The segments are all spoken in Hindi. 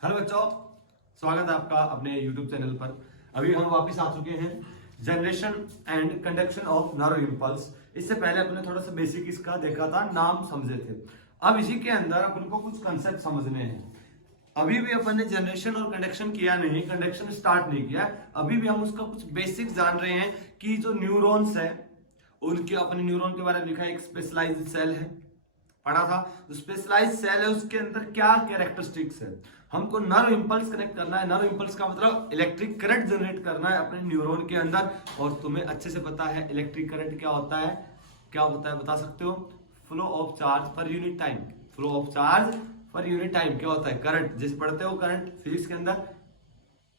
हेलो बच्चों, स्वागत है आपका अपने YouTube चैनल पर। अभी हम वापस आ चुके हैं generation and conduction of narrow impulse. इससे पहले अपने थोड़ा सा बेसिक इसका देखा था, नाम समझे थे। अब इसी के अंदर अपन को कुछ कंसेप्ट समझने हैं। अभी भी अपन ने जनरेशन और कंडक्शन किया नहीं, कंडक्शन स्टार्ट नहीं किया। अभी भी हम उसका कुछ बेसिक जान रहे हैं कि जो न्यूरॉन्स है उनके, अपने न्यूरॉन के बारे में लिखा है, एक स्पेशलाइज्ड सेल है, पढ़ा था। जो स्पेशलाइज्ड सेल है उसके अंदर क्या कैरेक्टरिस्टिक्स है। हमको नर्व इंपल्स कनेक्ट करना है। नर्व इंपल्स का मतलब इलेक्ट्रिक करंट जनरेट करना है अपने न्यूरॉन के अंदर। और तुम्हें अच्छे से पता है इलेक्ट्रिक करंट क्या होता है, क्या होता है बता सकते हो? Flow of charge per unit time. Flow of charge per unit time क्या होता है? करंट। जिस पढ़ते हो करंट फिजिक्स के अंदर,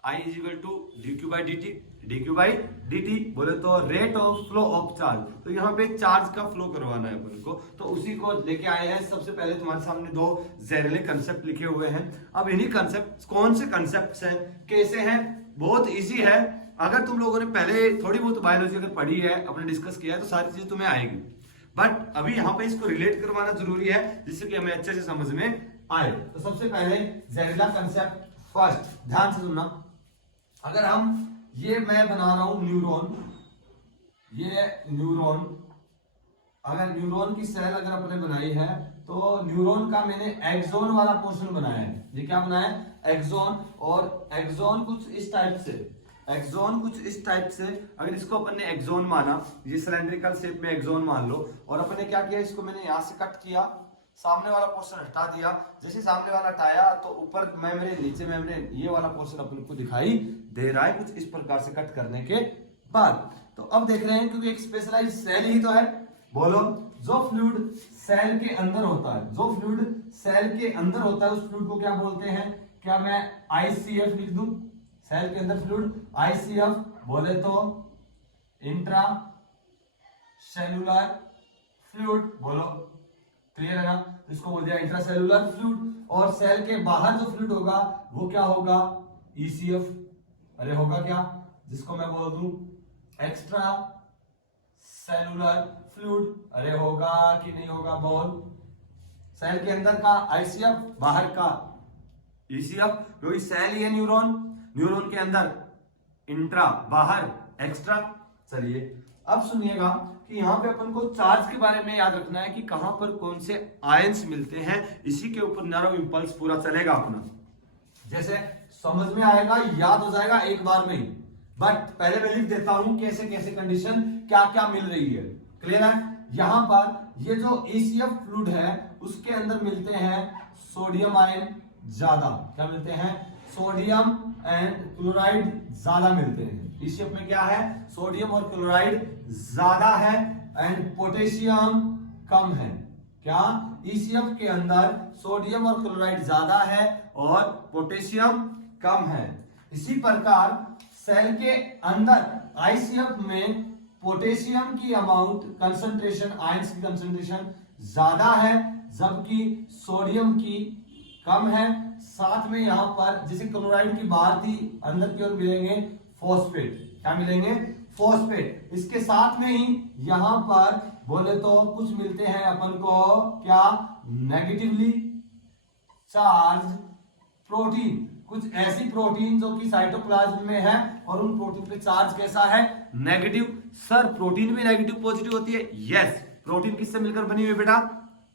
I is equal to dq by dt, dq by dt बोले तो rate of flow of charge. तो यहाँ पे चार्ज का फ्लो करवाना है अपन को, तो उसी को लेके आए हैं। सबसे पहले तुम्हारे सामने दो जहरीले कंसेप्ट लिखे हुए हैं। अब इन्हीं कंसेप्ट, कौन से कंसेप्ट हैं, कैसे हैं, बहुत इजी है। अगर तुम लोगों ने पहले थोड़ी बहुत बायोलॉजी अगर पढ़ी है, अपने डिस्कस किया है, तो सारी चीजें तुम्हें आएगी। बट अभी यहाँ पे इसको रिलेट करवाना जरूरी है जिससे कि हमें अच्छे से समझ में आए। तो सबसे पहले जहरीला कंसेप्ट फर्स्ट, ध्यान से सुनना। अगर हम ये मैं बना रहा हूं न्यूरॉन, ये न्यूरॉन, अगर न्यूरॉन की सेल अगर अपने बनाई है तो न्यूरॉन का मैंने एक्सोन वाला पोर्शन बनाया है। ये क्या बनाया है? एक्सोन। और एक्सोन कुछ इस टाइप से, एक्सोन कुछ इस टाइप से, अगर इसको अपन ने एक्सोन माना, ये सिलेंड्रिकल शेप में एक्सोन मान लो, और अपन ने क्या किया, इसको मैंने यहां से कट किया, सामने वाला पोर्शन हटा दिया। जैसे सामने वाला हटाया तो ऊपर मेम्ब्रेन, नीचे मेम्ब्रेन, ये वाला पोर्शन अपन को दिखाई दे रहा है कुछ इस प्रकार से कट करने के बाद। तो अब देख रहे हैं क्योंकि एक स्पेशलाइज्ड सेल ही तो है। बोलो, जो फ्लूइड सेल के अंदर होता है, जो फ्लूइड सेल के अंदर होता है उस फ्लूइड को क्या बोलते हैं? क्या मैं ICF लिख दूं? सेल के अंदर फ्लूइड ICF बोले तो इंट्रा सेलुलर फ्लूइड। बोलो, क्लियर है ना? तो इसको बोल दिया इंट्रासेलुलर फ्लूइड। और सेल के बाहर जो फ्लूइड होगा वो क्या होगा? ECF। अरे होगा क्या, जिसको मैं बोल दूं एक्स्ट्रा सेलुलर फ्लूइड। अरे होगा कि नहीं होगा? बोल। सेल के अंदर का ICF, बाहर का ECF, क्योंकि सेल ही है न्यूरॉन, न्यूरॉन के अंदर इंट्रा, बाहर एक्स्ट्रा। चलिए अब सुनिएगा कि यहाँ पे अपन को चार्ज के बारे में याद रखना है कि कहां पर कौन से आयंस मिलते हैं। इसी के ऊपर नर्व इंपल्स पूरा चलेगा अपना। जैसे समझ में आएगा, याद हो जाएगा एक बार में ही। बट पहले मैं लिख देता हूं कैसे कैसे कंडीशन क्या क्या मिल रही है। क्लियर है? यहां पर ये जो ECF फ्लूइड है उसके अंदर मिलते हैं सोडियम आयन ज्यादा। क्या मिलते हैं? सोडियम एंड क्लोराइड ज्यादा मिलते हैं। ECF में क्या है? सोडियम और क्लोराइड ज्यादा है एंड पोटेशियम कम है। क्या? ECF के अंदर सोडियम और क्लोराइड ज्यादा है और पोटेशियम कम है। इसी प्रकार सेल के अंदर ICF में पोटेशियम की अमाउंट, कंसंट्रेशन, आयंस की कंसंट्रेशन ज्यादा है, जबकि सोडियम की कम है। साथ में यहां पर जैसे क्लोराइड की बाहर थी, अंदर की ओर मिलेंगे फॉस्फेट। क्या मिलेंगे? फॉस्फेट। इसके साथ में ही यहां पर बोले तो कुछ मिलते हैं अपन को, क्या? Negatively charge protein. कुछ ऐसी प्रोटीन जो कि साइटोप्लाज्म में है और उन प्रोटीन पे चार्ज कैसा है? नेगेटिव। सर प्रोटीन भी नेगेटिव पॉजिटिव होती है? यस। प्रोटीन किससे मिलकर बनी हुई बेटा?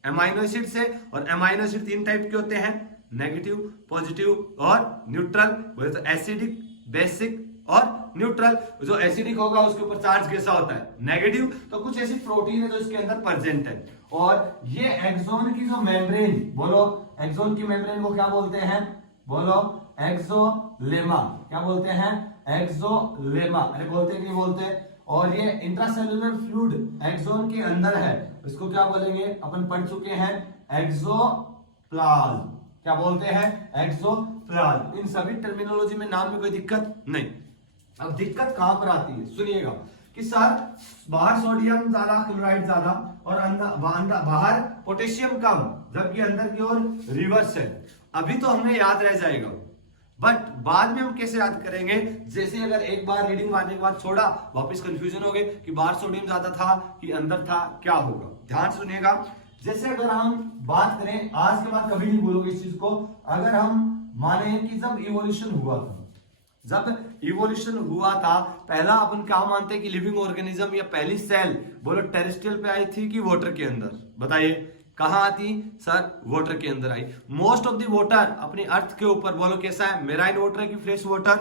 एमाइनो एसिड से। और एमाइनो एसिड 3 टाइप के होते हैं, नेगेटिव, पॉजिटिव और न्यूट्रल। बोले तो एसिडिक, बेसिक और न्यूट्रल। जो एसिडिक होगा उसके ऊपर चार्ज कैसा होता है? नेगेटिव। तो कुछ ऐसी प्रोटीन है जो इसके अंदर प्रेजेंट है। और ये एक्सोन की जो मेम्ब्रेन, बोलो एक्सोन की मेम्ब्रेन को क्या बोलते हैं? बोलो एक्सोलेमा। क्या बोलते हैं? एक्सोलेमा। अरे बोलते कि नहीं बोलते? और ये इंट्रासेलुलर फ्लूइड एक्सोन के अंदर है, इसको क्या बोलेंगे? अपन पढ़ चुके हैं एक्सोप्लाज्म। क्या बोलते हैं? एक्सोप्लाज्म। इन सभी टर्मिनोलॉजी में, नाम में कोई दिक्कत नहीं। अब दिक्कत कहां पर आती है, सुनिएगा कि सर बाहर सोडियम ज्यादा, क्लोराइड ज्यादा और अंदर बाहर पोटेशियम कम, जबकि अंदर की ओर रिवर्स है। अभी तो हमें याद रह जाएगा, बट बाद में हम कैसे याद करेंगे? जैसे अगर एक बार रीडिंग मारने के बाद छोड़ा, वापस कंफ्यूजन हो गए कि बाहर सोडियम ज्यादा था कि अंदर था, क्या होगा? ध्यान सुनिएगा। जैसे अगर हम बात करें, आज के बाद कभी नहीं भूलोगे इस चीज को, अगर हम माने कि जब इवोल्यूशन हुआ था, जब इवोल्यूशन हुआ था, पहला अपन क्या मानते हैं कि लिविंग ऑर्गेनिज्म या पहली सेल बोलो टेरेस्ट्रियल पे आई थी कि वाटर के अंदर? बताइए कहां आती सर? वाटर के अंदर आई। मोस्ट ऑफ द वाटर अपनी अर्थ के ऊपर बोलो कैसा है? मेराइन वाटर है कि फ्रेश वाटर?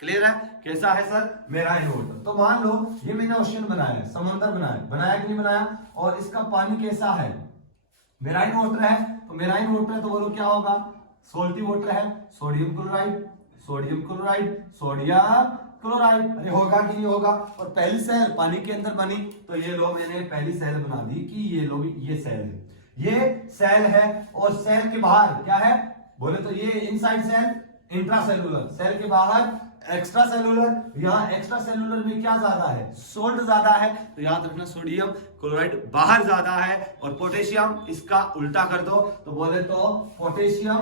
क्लियर है? कैसा है सर? Marine water. तो मान लो ये मैंने ओशन बनाया, समंदर बनाया कि नहीं बनाया, और इसका पानी कैसा है? मेराइन वाटर है। तो मेराइन वाटर है तो बोलो क्या होगा? सोल्टी वाटर है, sodium chloride, sodium chloride, sodium chloride. अरे होगा कि नहीं होगा? और पहली सेल पानी के अंदर बनी, तो ये लो मैंने पहली सेल बना दी कि ये लो ये सेल है, ये सेल है। और सेल के बाहर क्या है बोले तो ये इनसाइड सेल, इंट्रासेलुलर, सेल के बाहर एक्स्ट्रा सेलुलर। यहाँ एक्स्ट्रा सेलुलर में क्या ज्यादा है? सोल्ट ज्यादा है, तो याद रखना सोडियम क्लोराइड बाहर ज्यादा है, और पोटेशियम इसका उल्टा कर दो तो बोले तो पोटेशियम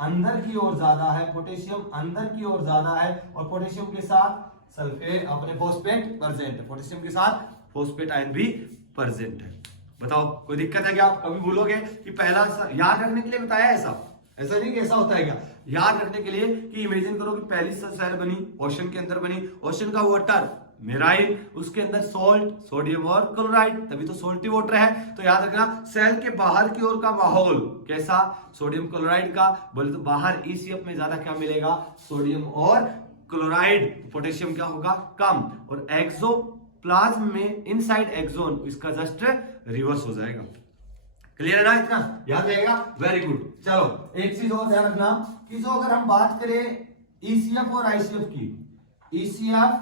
अंदर की ओर ज्यादा है, पोटेशियम अंदर की ओर ज्यादा है, और पोटेशियम के साथ सल्फेट अपने फोस्फेट प्रेजेंट है, पोटेशियम के साथ फोस्फेट आयन भी प्रेजेंट है। बताओ कोई दिक्कत है क्या? आप कभी भूलोगे कि पहला याद रखने के लिए बताया ऐसा नहीं कि ऐसा होता है क्या? याद रखने के लिए कि इमेजिन करो कि पहली सेल बनी ओशन के अंदर बनी, ओशन का वाटर मेराइन, उसके अंदर सोल्ट, सोडियम और क्लोराइड, तभी तो सोल्टी वाटर है। तो याद रखना सेल के बाहर की ओर का माहौल कैसा? सोडियम क्लोराइड का। बोले तो बाहर ईसीएफ में ज्यादा क्या मिलेगा? सोडियम और क्लोराइड। पोटेशियम क्या होगा? कम। और एक्सोप्लाज्म में इनसाइड एक्सोन इसका जस्ट रिवर्स हो जाएगा। क्लियर है ना? इतना याद रहेगा? Very good. चलो एक चीज और ध्यान रखना कि जो अगर हम बात करें ईसीएफ और आईसीएफ की, ECF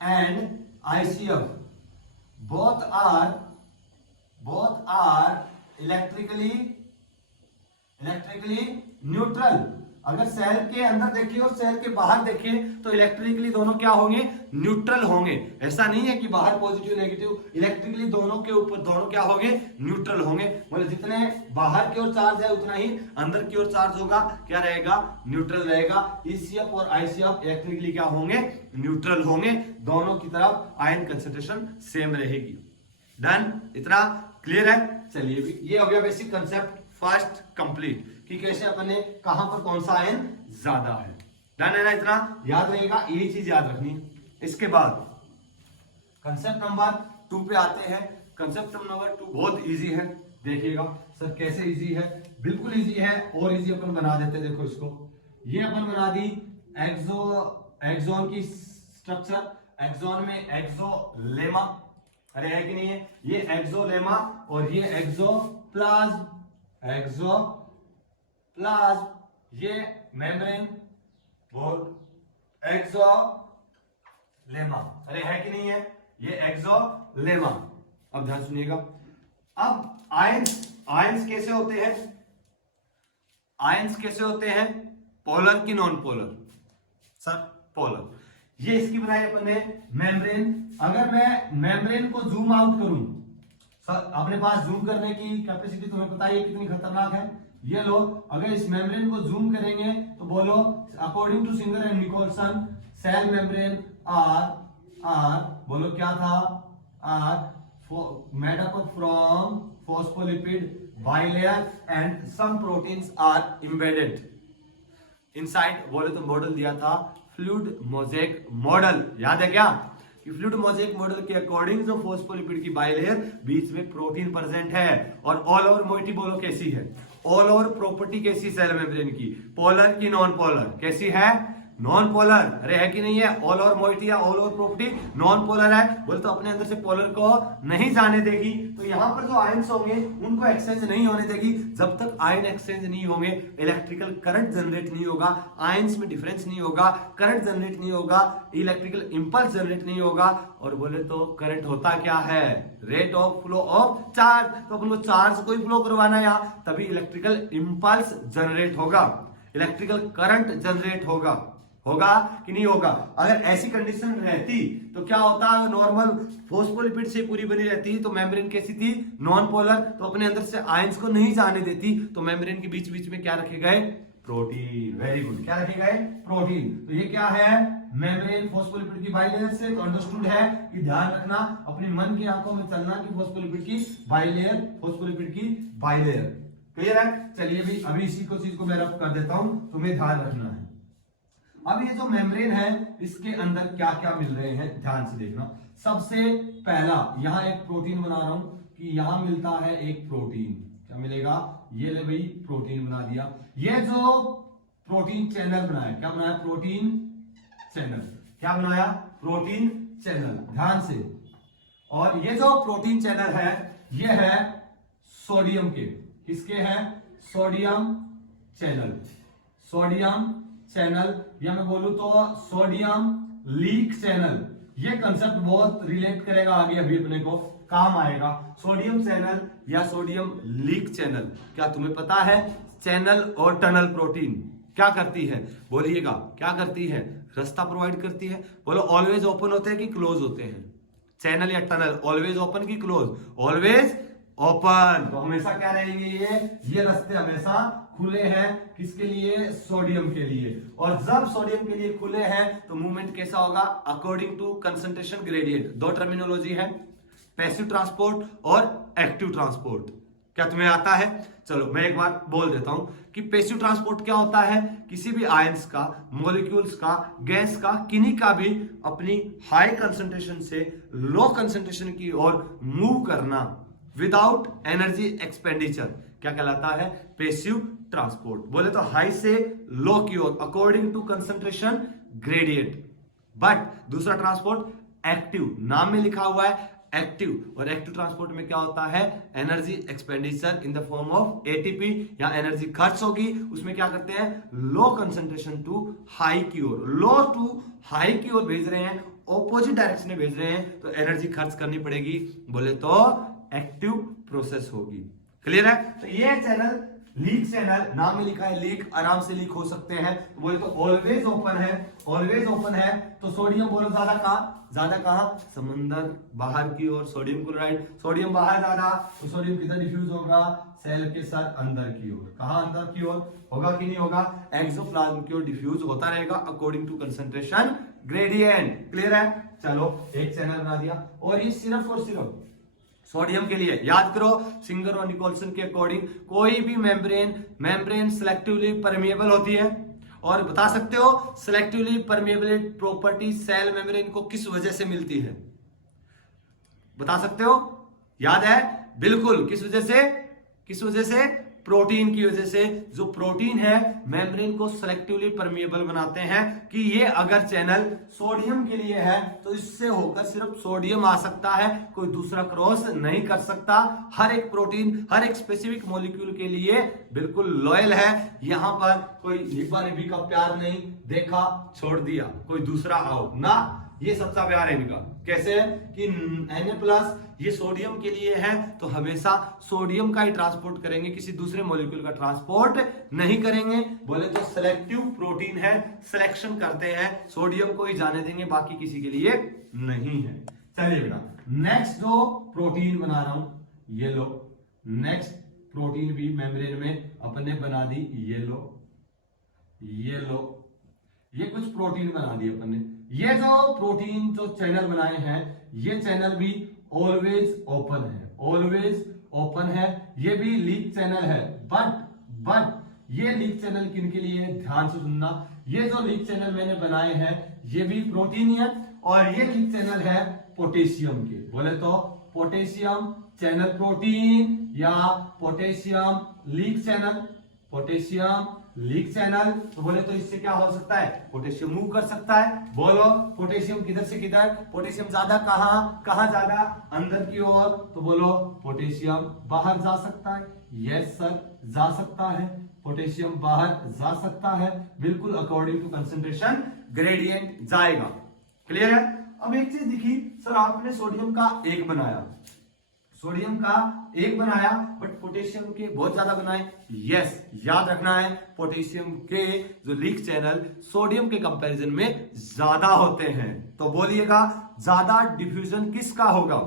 and ICF both are electrically neutral. अगर सेल के अंदर देखिए और सेल के बाहर देखिए तो इलेक्ट्रिकली दोनों क्या होंगे? न्यूट्रल होंगे। ऐसा नहीं है कि बाहर पॉजिटिव नेगेटिव, इलेक्ट्रिकली दोनों के ऊपर दोनों क्या होंगे? न्यूट्रल होंगे। बोले जितने बाहर की ओर चार्ज है उतना ही अंदर की ओर चार्ज होगा, क्या रहेगा? न्यूट्रल रहेगा। ईसीएफ और आईसीएफ इलेक्ट्रिकली क्या होंगे? न्यूट्रल होंगे। दोनों की तरफ आयन कंसेंट्रेशन सेम रहेगी। डन? इतना क्लियर है? चलिए ये हो गया बेसिक कंसेप्ट फर्स्ट कंप्लीट कि कैसे अपने कहां पर कौन सा आयन ज्यादा है। डन है ना? इतना याद रहेगा, ये चीज याद रखनी। इसके बाद कंसेप्ट नंबर 2 पे आते हैं। कंसेप्ट नंबर 2 बहुत इजी है, देखिएगा सर कैसे इजी है। बिल्कुल इजी है, और इजी अपन बना देते हैं। देखो इसको, ये अपन बना दी एक्सोन की स्ट्रक्चर। एक्सोन में एक्सोलेमा, अरे है कि नहीं है? ये एक्सोलेमा और ये एक्सोप्लाज्म, ये मेम्ब्रेन बोल एक्सोलेमा, अरे है कि नहीं है? ये एक्सोलेमा। अब ध्यान सुनिएगा। अब आयंस कैसे होते हैं? आयंस कैसे होते हैं? पोलर की नॉन पोलर? Sir polar. ये इसकी बनाई अपन ने मेम्ब्रेन। अगर मैं मेम्ब्रेन को जूम आउट करूं, सर अपने पास जूम करने की कैपेसिटी तुम्हें पता है कितनी खतरनाक है। ये लो, अगर इस मेम्ब्रेन को जूम करेंगे तो बोलो according to Singer and Nicolson cell membrane are बोलो क्या था? Are made up from phospholipid bilayer and some proteins are embedded inside. बोले तो मॉडल दिया था फ्लूइड मोज़ेक मॉडल। याद है क्या कि फ्लूइड मोज़ेक मॉडल के अकॉर्डिंग जो फॉस्फोलिपिड की बाइलेयर बीच में प्रोटीन प्रेजेंट है। और ऑल ओवर मोइटी बोलो कैसी है? ऑल ओवर प्रॉपर्टी कैसी सेल मेम्ब्रेन की? पोलर की नॉन पोलर? कैसी है? Non polar. अरे है कि नहीं है? ऑल ओवर मोइटी या all over property non polar है। बोले तो अपने अंदर से पोलर को नहीं जाने देगी। तो यहाँ पर जो आयंस होंगे उनको एक्सचेंज नहीं होने देगी। जब तक आयन एक्सचेंज नहीं होंगे इलेक्ट्रिकल करंट जनरेट नहीं होगा, आयंस में डिफरेंस नहीं होगा, करंट जनरेट नहीं होगा, इलेक्ट्रिकल इंपल्स जनरेट नहीं होगा। और बोले तो करंट होता क्या है? Rate of flow of charge. तो अपन को चार्ज को ही फ्लो करवाना है, तभी इलेक्ट्रिकल इंपल्स जनरेट होगा, इलेक्ट्रिकल करंट जनरेट होगा कि नहीं होगा? अगर ऐसी कंडीशन रहती तो क्या होता? नॉर्मल फॉस्फोलिपिड से पूरी बनी रहती तो मेम्ब्रेन कैसी थी? Non polar. तो अपने अंदर से आयंस को नहीं जाने देती, तो मेम्ब्रेन के बीच बीच में क्या रखे गए? प्रोटीन। वेरी गुड, क्या रखे गए? प्रोटीन। तो ये क्या है? मेम्ब्रेन फॉस्फोलिपिड की बाइलेयर से। तो अंडरस्टूड है कि ध्यान रखना, अपने मन की आंखों में चलना कि फॉस्फोलिपिड की बाइलेयर, फॉस्फोलिपिड की बाइलेयर। क्लियर है? चलिए भी अभी इसी को चीज को मैं रब कर देता हूं, तुम्हें ध्यान रखना है। अब ये जो मेम्ब्रेन है इसके अंदर क्या क्या मिल रहे हैं ध्यान से देखना। सबसे पहला यहां एक प्रोटीन बना रहा हूं कि यहां मिलता है एक प्रोटीन। क्या मिलेगा? ये ले भाई प्रोटीन बना दिया। ये जो प्रोटीन चैनल बनाया, क्या बनाया? Protein channel. क्या बनाया? Protein channel. ध्यान से। और ये जो प्रोटीन चैनल है ये है सोडियम के। किसके हैं? Sodium channel. सोडियम चैनल, या मैं बोलूं तो सोडियम लीक चैनल। ये कंसेप्ट बहुत रिलेट करेगा आगे, अभी अपने को काम आएगा। सोडियम चैनल या सोडियम लीक चैनल। क्या तुम्हें पता है चैनल और टनल प्रोटीन क्या करती है? बोलिएगा, क्या करती है? रास्ता प्रोवाइड करती है। बोलो, ऑलवेज ओपन होते हैं कि क्लोज होते हैं? चैनल या टनल ऑलवेज ओपन की क्लोज? Always open. तो हमेशा क्या रहेंगे? ये रास्ते हमेशा खुले हैं। किसके लिए? सोडियम के लिए। और जब सोडियम के लिए खुले हैं तो मूवमेंट कैसा होगा? According to concentration gradient. दो टर्मिनोलॉजी है, पैसिव ट्रांसपोर्ट और एक्टिव ट्रांसपोर्ट। क्या तुम्हें आता है? चलो मैं एक बार बोल देता हूं कि पैसिव ट्रांसपोर्ट क्या होता है? किसी भी आयंस का, मॉलिक्यूल्स का, गैस का, किन्हीं का भी अपनी हाई कंसंट्रेशन से लो कंसंट्रेशन की ओर मूव करना विदाउट एनर्जी एक्सपेंडिचर क्या कहलाता है? Passive transport. बोले तो हाई से लो की ओर according to concentration gradient. But दूसरा ट्रांसपोर्ट एक्टिव, नाम में लिखा हुआ है एक्टिव। और एक्टिव ट्रांसपोर्ट में क्या होता है? Energy expenditure in the form of ATP, या एनर्जी खर्च होगी। उसमें क्या करते हैं? लो कंसंट्रेशन टू हाई की ओर, लो टू हाई की ओर भेज रहे हैं, ऑपोजिट डायरेक्शन में भेज रहे हैं, तो एनर्जी खर्च करनी पड़ेगी। बोले तो एक्टिव प्रोसेस होगी। क्लियर है? तो ये चैनल लीक चैनल, नाम में लिखा है लीक, आराम से लीक हो सकते हैं। बोले तो ऑलवेज ओपन है। ऑलवेज ओपन है तो सोडियम बोलो ज्यादा कहां? ज्यादा कहां? समंदर बाहर की ओर सोडियम क्लोराइड। सोडियम बाहर ज्यादा तो सोडियम किधर डिफ्यूज होगा? सेल के साथ अंदर की ओर। कहां? अंदर की ओर। होगा कि नहीं होगा? एक्सोप्लाज्म की ओर डिफ्यूज होता रहेगा according to concentration gradient. Clear है? चलो एक चैनल बना दिया। और ये सिर्फ और सिर्फ सोडियम के लिए। याद करो सिंगर और निकोलसन के अकॉर्डिंग कोई भी मेम्ब्रेन सिलेक्टिवली परमिएबल होती है। और बता सकते हो selectively permeable property cell membrane को किस वजह से मिलती है? बता सकते हो? याद है? बिल्कुल। किस वजह से? किस वजह से? प्रोटीन की वजह से। जो प्रोटीन है मेम्ब्रेन को सिलेक्टिवली परमिएबल बनाते हैं कि ये अगर चैनल सोडियम के लिए है तो इससे होकर सिर्फ सोडियम आ सकता है, कोई दूसरा क्रॉस नहीं कर सकता। हर एक प्रोटीन हर एक स्पेसिफिक मॉलिक्यूल के लिए बिल्कुल लॉयल है। यहां पर कोई लिबा लिबी का प्यार नहीं, देखा छोड़ दिया, कोई दूसरा आओ ना, ये सच्चा प्यार है इनका। कैसे? कि Na+ ये सोडियम के लिए है तो हमेशा सोडियम का ही ट्रांसपोर्ट करेंगे, किसी दूसरे मॉलिक्यूल का ट्रांसपोर्ट नहीं करेंगे। बोले तो सिलेक्टिव प्रोटीन है, सिलेक्शन करते हैं, सोडियम को ही जाने देंगे, बाकी किसी के लिए नहीं है। चलिए बेटा नेक्स्ट जो प्रोटीन बना रहा हूं, ये लो। नेक्स्ट प्रोटीन भी मेम्ब्रेन में अपने बना दी। ये लो, ये लो, ये कुछ प्रोटीन बना दी अपन ने। ये जो प्रोटीन जो चैनल बनाए हैं ये चैनल भी ऑलवेज ओपन है। ऑलवेज ओपन है। ये भी लीक चैनल है। बट ये लीक चैनल किन के लिए? ध्यान से सुनना। ये जो लीक चैनल मैंने बनाए हैं ये भी प्रोटीन ही है और ये लीक चैनल है पोटेशियम के। बोले तो पोटेशियम चैनल प्रोटीन या potassium leak channel. Potassium leak channel. तो बोले तो इससे क्या हो सकता है? पोटेशियम मूव कर सकता है। बोलो पोटेशियम किधर से किधर? पोटेशियम ज्यादा कहां ज्यादा? अंदर की ओर। तो बोलो पोटेशियम बाहर जा सकता है। यस सर, जा सकता है। पोटेशियम बाहर जा सकता है, बिल्कुल अकॉर्डिंग टू कंसंट्रेशन ग्रेडियंट जाएगा। क्लियर है? अब एक चीज दिखी सर, आपने सोडियम का एक बनाया, सोडियम का एक बनाया बट पोटेशियम के बहुत ज्यादा बनाए। यस, याद रखना है पोटेशियम के जो लीक चैनल सोडियम के कंपैरिजन में ज्यादा होते हैं। तो बोलिएगा ज्यादा डिफ्यूजन किसका होगा?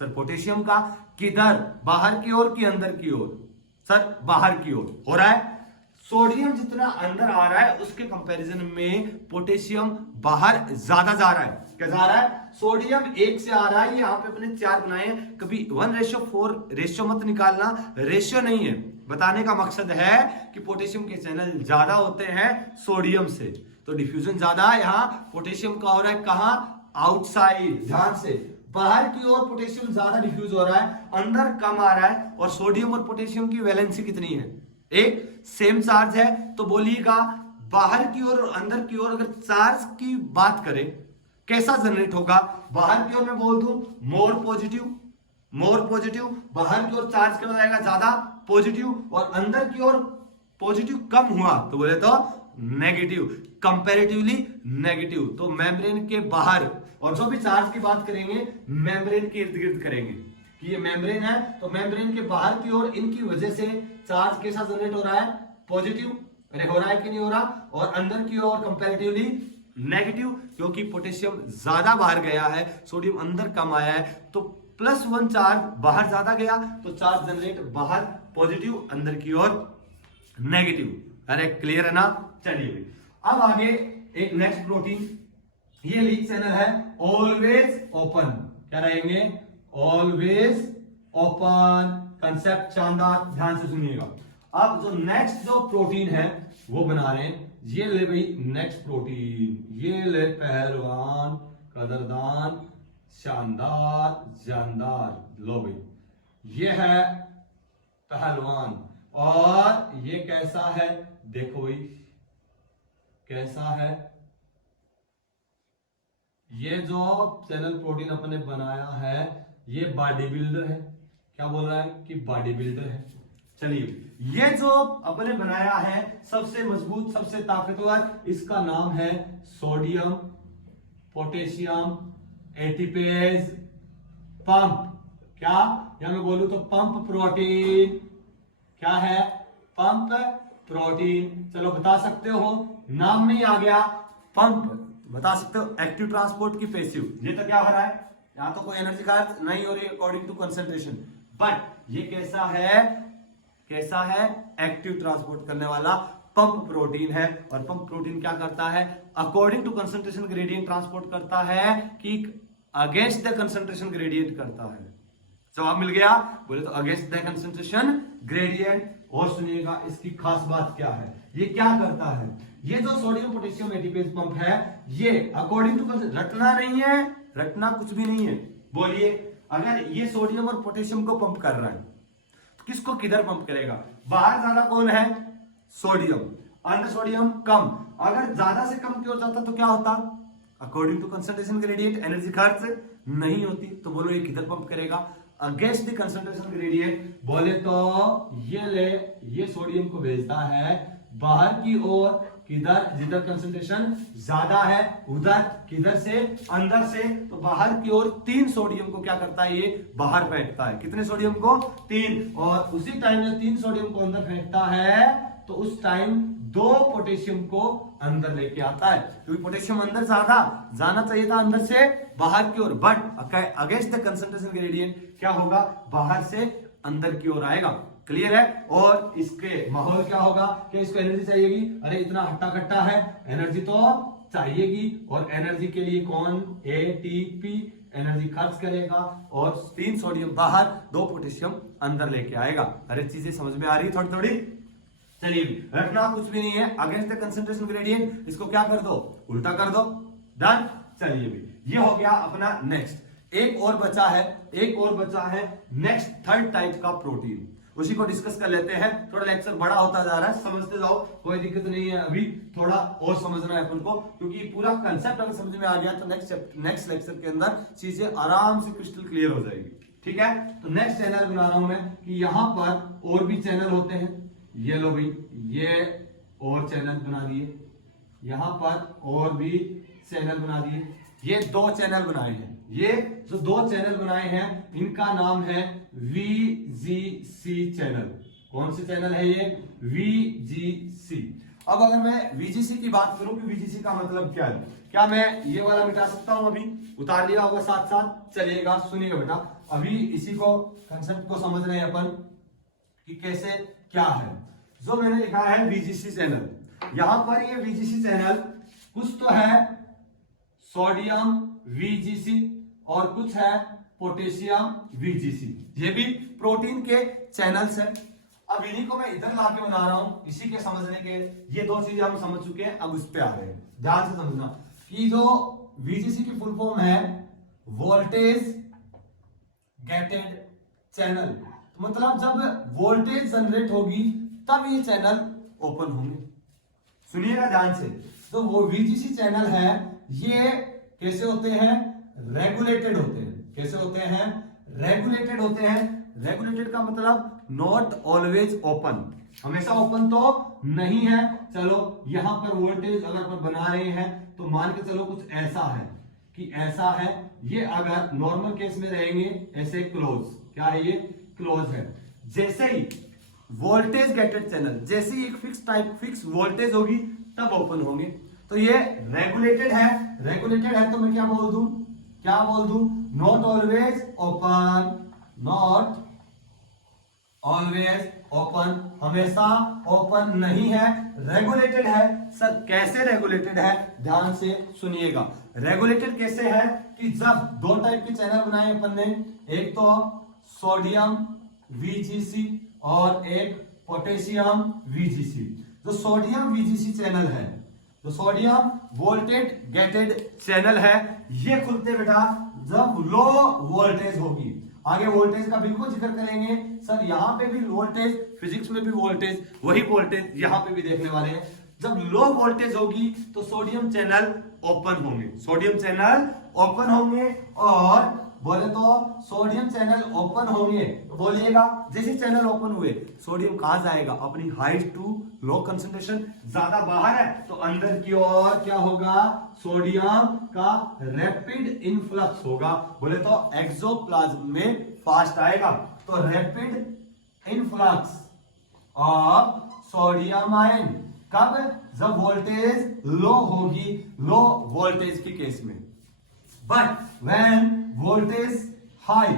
सर पोटेशियम का। किधर? बाहर की ओर कि अंदर की ओर? सर बाहर की ओर हो रहा है। सोडियम जितना अंदर आ रहा है उसके कंपैरिजन में पोटेशियम बाहर ज्यादा जा रहा है। क्या जा रहा है? सोडियम 1 से आ रहा है, यहाँ पे अपने 4 बनाए हैं। कभी 1:4 रेशियो मत निकालना, रेशियो नहीं है। बताने का मकसद है कि पोटेशियम के चैनल ज्यादा होते हैं सोडियम से, तो डिफ्यूजन ज्यादा है। यहाँ पोटेशियम का हो रहा है कहाँ? आउटसाइड। ध्यान से, बाहर की ओर पोटेशियम ज्यादा डिफ्यूज हो रहा है, अंदर कम आ रहा है। और सोडियम और पोटेशियम की वैलेंसी कितनी है? एक सेम चार्ज है। तो बोलिएगा बाहर की ओर और अंदर की ओर अगर चार्ज की बात करें कैसा जनरेट होगा? बाहर की ओर मैं बोल दूं मोर पॉजिटिव, बाहर की ओर चार्ज क्या जाएगा? ज्यादा पॉजिटिव। और अंदर की ओर पॉजिटिव कम हुआ तो बोले तो नेगेटिव, कंपैरेटिवली नेगेटिव। तो मेम्ब्रेन के बाहर, और जो भी चार्ज की बात करेंगे मेम्ब्रेन के इर्द गिर्द करेंगे कि ये मेम्ब्रेन है, तो मेम्ब्रेन के बाहर की ओर इनकी वजह से चार्ज कैसा जनरेट हो रहा है? पॉजिटिव हो रहा है कि नहीं हो रहा? और अंदर की ओर कंपैरेटिवली नेगेटिव, क्योंकि पोटेशियम ज्यादा बाहर गया है, सोडियम अंदर कम आया है, तो +1 चार्ज बाहर ज्यादा गया तो चार्ज जनरेट बाहर पॉजिटिव, अंदर की ओर नेगेटिव। अरे क्लियर है ना? चलिए अब आगे एक नेक्स्ट प्रोटीन, ये लीक चैनल है ऑलवेज ओपन। क्या रहेंगे? Always open. कंसेप्ट शानदार, ध्यान से सुनिएगा। अब जो नेक्स्ट जो प्रोटीन है वो बना रहे हैं, ये ले भाई नेक्स्ट प्रोटीन, ये ले पहलवान, कदरदान, शानदार, जानदार। लो भाई ये है पहलवान, और ये कैसा है? देखो भाई कैसा है। ये जो चैनल प्रोटीन अपने बनाया है ये बॉडी बिल्डर है। क्या बोल रहा है? कि बॉडी बिल्डर है। चलिए ये जो अपने बनाया है सबसे मजबूत, सबसे ताकतवर, इसका नाम है सोडियम पोटेशियम एटीपेज पंप। क्या? या मैं बोलूं तो पंप प्रोटीन। क्या है? Pump protein. चलो बता सकते हो, नाम में ही आ गया पंप, बता सकते हो एक्टिव ट्रांसपोर्ट की पैसिव। ये तो क्या हो रहा है? यहां तो कोई एनर्जी खर्च नहीं हो रही अकॉर्डिंग टू कंसंट्रेशन, बट ये कैसा है? कैसा है? एक्टिव ट्रांसपोर्ट करने वाला पंप प्रोटीन है। और पंप प्रोटीन क्या करता है? According to concentration gradient transport करता है कि अगेंस्ट द कंसंट्रेशन ग्रेडियंट करता है। जवाब मिल गया? बोले तो अगेंस्ट द कंसंट्रेशन ग्रेडियंट। और सुनिएगा इसकी खास बात क्या है, ये क्या करता है? ये जो सोडियम पोटेशियम एटीपेज पंप है ये अकॉर्डिंग टू रटना नहीं है, रटना कुछ भी नहीं है। बोलिए अगर ये सोडियम और पोटेशियम को पंप कर रहा है तो किसको किधर पंप करेगा? बाहर ज्यादा कौन है? सोडियम, अंदर सोडियम कम। अगर ज्यादा से कम की ओर जाता तो क्या होता? According to concentration gradient energy खर्च नहीं होती। तो बोलो ये किधर पंप करेगा? Against the concentration gradient. बोले तो ये सोडियम को भेजता है बाहर की ओर, किधर? जिधर कंसंट्रेशन ज्यादा है उधर। किधर से? अंदर से। तो बाहर की ओर 3 सोडियम को क्या करता है? ये बाहर फेंकता है। कितने सोडियम को? 3। और उसी टाइम में 3 सोडियम को अंदर फेंकता है तो उस टाइम 2 पोटेशियम को अंदर लेके आता है, क्योंकि पोटेशियम अंदर ज्यादा जाना चाहिए था अंदर से बाहर की ओर, but against the concentration gradient क्या होगा? बाहर से अंदर की ओर आएगा। क्लियर है? और इसके माहौल क्या होगा कि इसको एनर्जी चाहिएगी। अरे इतना हट्टा कट्टा है, एनर्जी तो चाहिएगी। और एनर्जी के लिए कौन? एटीपी एनर्जी खर्च करेगा और 3 सोडियम बाहर, 2 पोटेशियम अंदर लेके आएगा। अरे चीजें समझ में आ रही थोड़ी थोड़ी? चलिए रखना कुछ भी नहीं है, अगेंस्ट द कंसंट्रेशन ग्रेडियंट इसको क्या कर दो? उल्टा कर दो। डन। चलिए भी ये हो गया अपना नेक्स्ट। एक और बचा है नेक्स्ट थर्ड टाइप का प्रोटीन, उसी को डिस्कस कर लेते हैं। थोड़ा लेक्चर बड़ा होता जा रहा है, समझते जाओ, कोई दिक्कत नहीं है। अभी थोड़ा और समझना है अपन को, क्योंकि पूरा कंसेप्ट अगर समझ में आ गया तो नेक्स्ट लेक्चर के अंदर चीजें आराम से क्रिस्टल क्लियर हो जाएगी। ठीक है? तो नेक्स्ट चैनल बना रहा हूं मैं कि यहां पर और भी चैनल होते हैं। ये लो भाई, ये और चैनल बना दिए, यहां पर और भी चैनल बना दिए। ये 2 चैनल बनाए हैं। ये जो 2 चैनल बनाए हैं इनका नाम है VGC चैनल। कौन से चैनल है ये? VGC। अब अगर मैं VGC की बात करूं कि VGC का मतलब क्या है, क्या मैं ये वाला मिटा सकता हूं? अभी उतार लिया होगा साथ साथ। चलिएगा सुनिएगा बेटा, अभी इसी को कंसेप्ट को समझ रहे हैं अपन कि कैसे क्या है। जो मैंने लिखा है वीजीसी चैनल, यहां पर ये वीजीसी चैनल कुछ तो है सोडियम वीजीसी और कुछ है पोटेशियम वीजीसी, ये भी प्रोटीन के चैनल्स है। अब इन्हीं को मैं इधर लाके बना रहा हूं इसी के समझने के, ये दो चीजें हम समझ चुके हैं, अब उस पे आ रहे हैं। ध्यान से समझना कि जो वीजीसी की फुल फॉर्म है वोल्टेज गेटेड चैनल, तो मतलब जब वोल्टेज जनरेट होगी तब ये चैनल ओपन होंगे। सुनिएगा ध्यान से, तो वो वीजीसी चैनल है ये कैसे होते हैं, रेगुलेटेड होते हैं। कैसे होते हैं, रेगुलेटेड होते हैं। रेगुलेटेड का मतलब नॉट ऑलवेज ओपन, हमेशा ओपन तो नहीं है। चलो यहां पर वोल्टेज अगर अपन बना रहे हैं तो मान के चलो कुछ ऐसा है कि ऐसा है, ये अगर नॉर्मल केस में रहेंगे ऐसे क्लोज, क्या है ये क्लोज है। जैसे ही वोल्टेज गेटेड चैनल, जैसे ही एक फिक्स वोल्टेज होगी तब ओपन होंगे। तो ये रेगुलेटेड है, रेगुलेटेड है तो मैं क्या बोल दूं, क्या बोल दूं, not always open, not always open, हमेशा ओपन नहीं है, रेगुलेटेड है। सर कैसे रेगुलेटेड है, ध्यान से सुनिएगा। रेगुलेटेड कैसे है कि जब दो टाइप के चैनल बनाए अपन ने, एक तो सोडियम वीजीसी और एक पोटेशियम वीजीसी। जो सोडियम वीजीसी चैनल है, जो सोडियम वोल्टेज गेटेड चैनल है, ये खुलते बेटा जब लो वोल्टेज होगी। आगे वोल्टेज का बिल्कुल जिक्र करेंगे सर, यहां पे भी वोल्टेज, फिजिक्स में भी वोल्टेज, वही वोल्टेज यहां पे भी देखने वाले हैं। जब लो वोल्टेज होगी तो सोडियम चैनल ओपन होंगे, सोडियम चैनल ओपन होंगे। और बोले तो सोडियम चैनल ओपन होंगे तो बोलिएगा जैसे चैनल ओपन हुए सोडियम कहां जाएगा, अपनी हाइट टू लो कंसंट्रेशन, ज्यादा बाहर है तो अंदर की ओर क्या होगा, सोडियम का रैपिड इनफ्लक्स होगा। बोले तो एक्सोप्लाज्म में फास्ट आएगा, तो rapid influx of sodium ion कब, जब वोल्टेज लो होगी, लो वोल्टेज की केस में। बट व्हेन वोल्टेज हाई,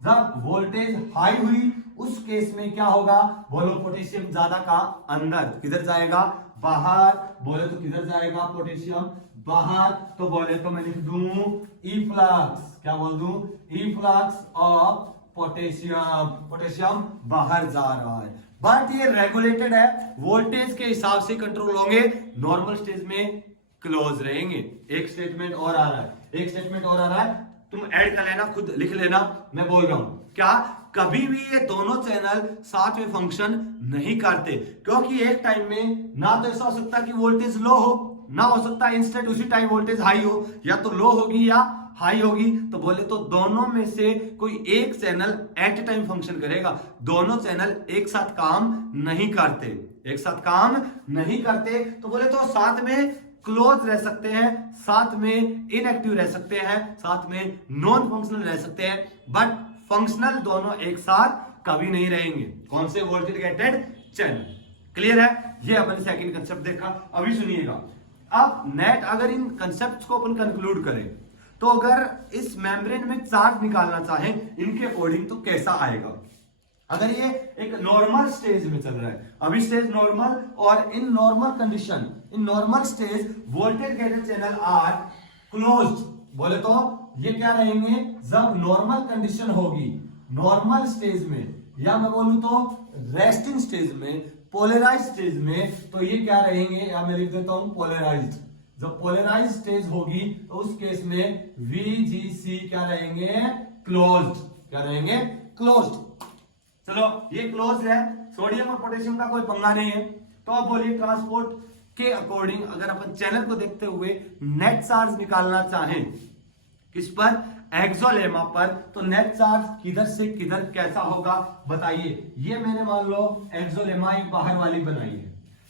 जब वोल्टेज हाई हुई उस केस में क्या होगा, बोलो पोटेशियम ज्यादा का अंदर, किधर जाएगा, बाहर। बोले तो किधर जाएगा पोटेशियम, बाहर। तो बोले तो मैं लिख दूं इफ्लक्स, क्या बोल दूं, इफ्लक्स ऑफ पोटेशियम, पोटेशियम बाहर जा रहा है। बट ये रेगुलेटेड है, वोल्टेज के हिसाब से कंट्रोल होंगे, नॉर्मल स्टेज में क्लोज रहेंगे। एक स्टेटमेंट और आ रहा है, एक स्टेटमेंट और आ रहा है, तुम ऐड कर लेना, खुद लिख लेना, मैं बोल रहा हूं क्या, कभी भी ये दोनों चैनल साथ में फंक्शन नहीं करते, क्योंकि एक टाइम में ना तो ऐसा हो सकता कि वोल्टेज लो हो, ना हो सकता इंस्टेंट उसी टाइम वोल्टेज हाई हो, या तो लो होगी या हाई होगी। तो बोले तो दोनों में से कोई एक चैनल एट टाइम फंक्शन करेगा, दोनों चैनल एक साथ काम नहीं करते, एक साथ काम नहीं करते। तो बोले तो साथ में क्लोज रह सकते हैं, साथ में इनएक्टिव रह सकते हैं, साथ में नॉन फंक्शनल रह सकते हैं, बट फंक्शनल दोनों एक साथ कभी नहीं रहेंगे। कौन से, वोल्टेज गेटेड चैनल। क्लियर है, ये अपन सेकंड कंसेप्ट देखा। अभी सुनिएगा, अब नेट अगर इन कंसेप्ट को अपन कंक्लूड करें तो अगर इस मेम्ब्रेन में चार्ज निकालना चाहें इनके अकॉर्डिंग तो कैसा आएगा। अगर ये एक नॉर्मल स्टेज में चल रहा है, अभी स्टेज नॉर्मल, और in normal condition, in normal stage voltage gated channel are closed. बोले तो ये क्या रहेंगे, जब नॉर्मल कंडीशन होगी, नॉर्मल स्टेज में, या मैं बोलूं तो रेस्टिंग स्टेज में, पोलराइज स्टेज में, तो ये क्या रहेंगे, या मैं लिख देता हूं पोलराइज्ड। जब पोलराइज स्टेज होगी तो उस केस में VGC क्या रहेंगे, क्लोज्ड। क्या रहेंगे, क्लोज्ड। चलो ये क्लोज है, सोडियम और पोटेशियम का कोई पंगा नहीं है। तो अब बोलिए ट्रांसपोर्ट के अकॉर्डिंग अगर अपन चैनल को देखते हुए नेट चार्ज निकालना चाहें किस पर, एक्सोलेमा पर, तो नेट चार्ज किधर से किधर कैसा होगा बताइए। ये मैंने मान लो एक्सोलेमा एक बाहर वाली बनाई है,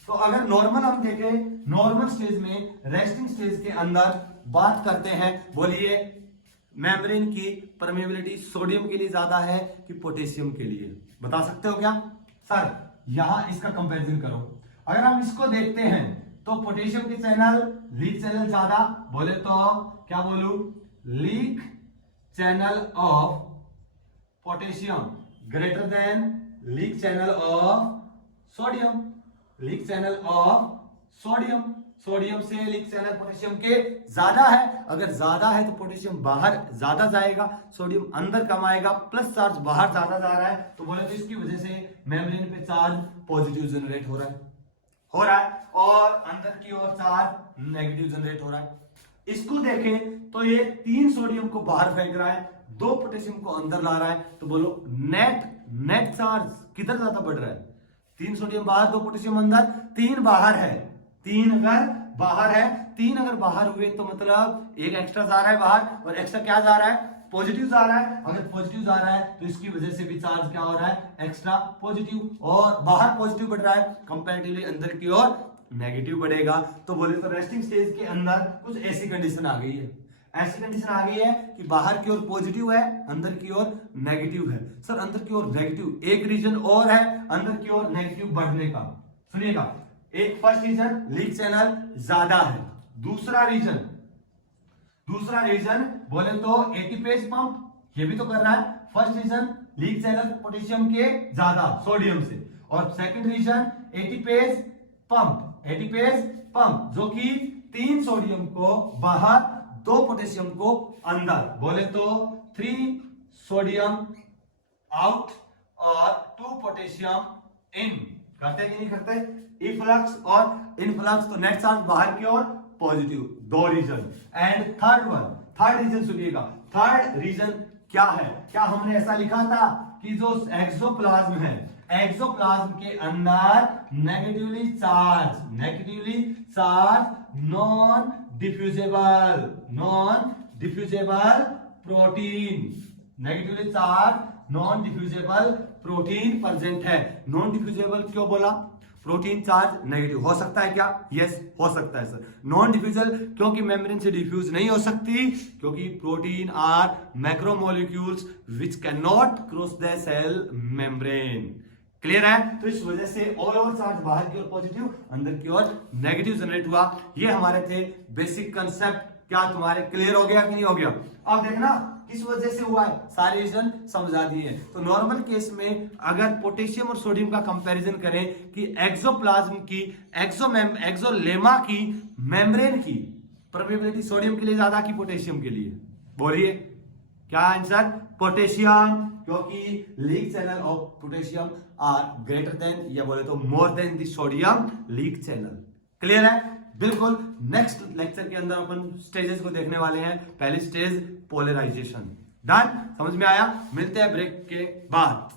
तो अगर नॉर्मल हम देखें, नॉर्मल स्टेज में, रेस्टिंग स्टेज के अंदर बात करते हैं, बोलिए मेम्ब्रेन की परमेबिलिटी सोडियम के लिए ज्यादा है कि पोटेशियम के लिए, बता सकते हो क्या सर। यहां इसका कंपैरिजन करो, अगर हम इसको देखते हैं तो पोटेशियम के चैनल, लीक चैनल ज्यादा, बोले तो क्या बोलू, leak channel of potassium greater than leak channel of sodium. Leak channel of sodium, sodium से लीक चैनल पोटेशियम के ज्यादा है, अगर ज्यादा है तो पोटेशियम बाहर ज्यादा जाएगा, सोडियम अंदर कम आएगा, प्लस चार्ज बाहर ज्यादा जा रहा है, तो बोले तो इसकी वजह से मेम्ब्रेन पे चार्ज पॉजिटिव जनरेट हो रहा है और अंदर की ओर चार्ज नेगेटिव जनरेट हो रहा है। इसको देखें तो ये 3 सोडियम को बाहर फेंक रहा है, 2 पोटेशियम को अंदर ला रहा है, तो बोलो नेट चार्ज किधर ज्यादा बढ़ रहा है? 3 सोडियम बाहर, 2 पोटेशियम अंदर, 3 बाहर है, 3 अगर बाहर है, 3 अगर बाहर हुए तो मतलब एक एक्स्ट्रा जा रहा है बाहर, और एक्स्ट्रा क्या जा रहा है? पॉजिटिव जा रहा है। अगर पॉजिटिव जा रहा है तो इसकी वजह से भी चार्ज क्या हो रहा है? एक्स्ट्रा पॉजिटिव, और बाहर पॉजिटिव बढ़ रहा है, कंपैरेटिवली अंदर की ओर नेगेटिव बढ़ेगा। तो बोले तो रेस्टिंग स्टेज के अंदर कुछ ऐसी कंडीशन आ गई है, ऐसी कंडीशन आ गई है कि बाहर की ओर पॉजिटिव है, अंदर की ओर नेगेटिव है। सर अंदर की ओर नेगेटिव, एक रीजन और है अंदर की ओर नेगेटिव बढ़ने का, सुनिएगा। एक फर्स्ट रीजन लीक चैनल ज्यादा है, दूसरा रीजन बोले तो एटीपेज पंप, ये भी तो कर रहा है। First reason leak channel potassium के ज्यादा सोडियम से, और सेकंड रीजन एटीपेज पंप जो कि 3 सोडियम को बाहर, 2 पोटेशियम को अंदर, बोले तो 3 सोडियम आउट और 2 पोटेशियम इन। करते हैं कि नहीं करते? इफ्लक्स और इनफ्लक्स, तो नेट चार्ज बाहर की ओर positive, 2 reason. And third reason सुनिएगा, थर्ड रीजन क्या है? क्या हमने ऐसा लिखा था कि जो एक्सोप्लाज्म है, एक्सोप्लाज्म के अंदर negatively charge non diffusible protein, negatively charge non diffusible protein present है। नॉन डिफ्यूजेबल क्यों बोला? प्रोटीन चार्ज नेगेटिव हो सकता है क्या? यस हो सकता है सर। नॉन डिफ्यूजल क्योंकि मेम्ब्रेन से डिफ्यूज नहीं हो सकती, क्योंकि protein are macromolecules which can not cross the cell membrane. Clear है? तो इस वजह से ऑल ओवर चार्ज बाहर की ओर पॉजिटिव, अंदर की ओर नेगेटिव जनरेट हुआ। ये हमारे थे बेसिक कंसेप्ट। क्या तुम्हारे क्लियर हो गया कि नहीं हो गया? अब देखना किस वजह से हुआ है, सारे रीजन समझा दिए। तो नॉर्मल केस में अगर पोटेशियम और सोडियम का कंपैरिजन करें कि एक्सोप्लाज्म की, एक्सोलेमा की मेम्ब्रेन की परमेबिलिटी सोडियम के लिए ज्यादा कि पोटेशियम के लिए? बोलिए क्या आंसर? पोटेशियम, क्योंकि leak channel of potassium are greater than, या बोले तो more than the sodium leak channel. Clear है? बिल्कुल। नेक्स्ट लेक्चर के अंदर अपन स्टेजेस को देखने वाले हैं। पहली स्टेज पोलराइजेशन। डन? समझ में आया? मिलते हैं ब्रेक के बाद।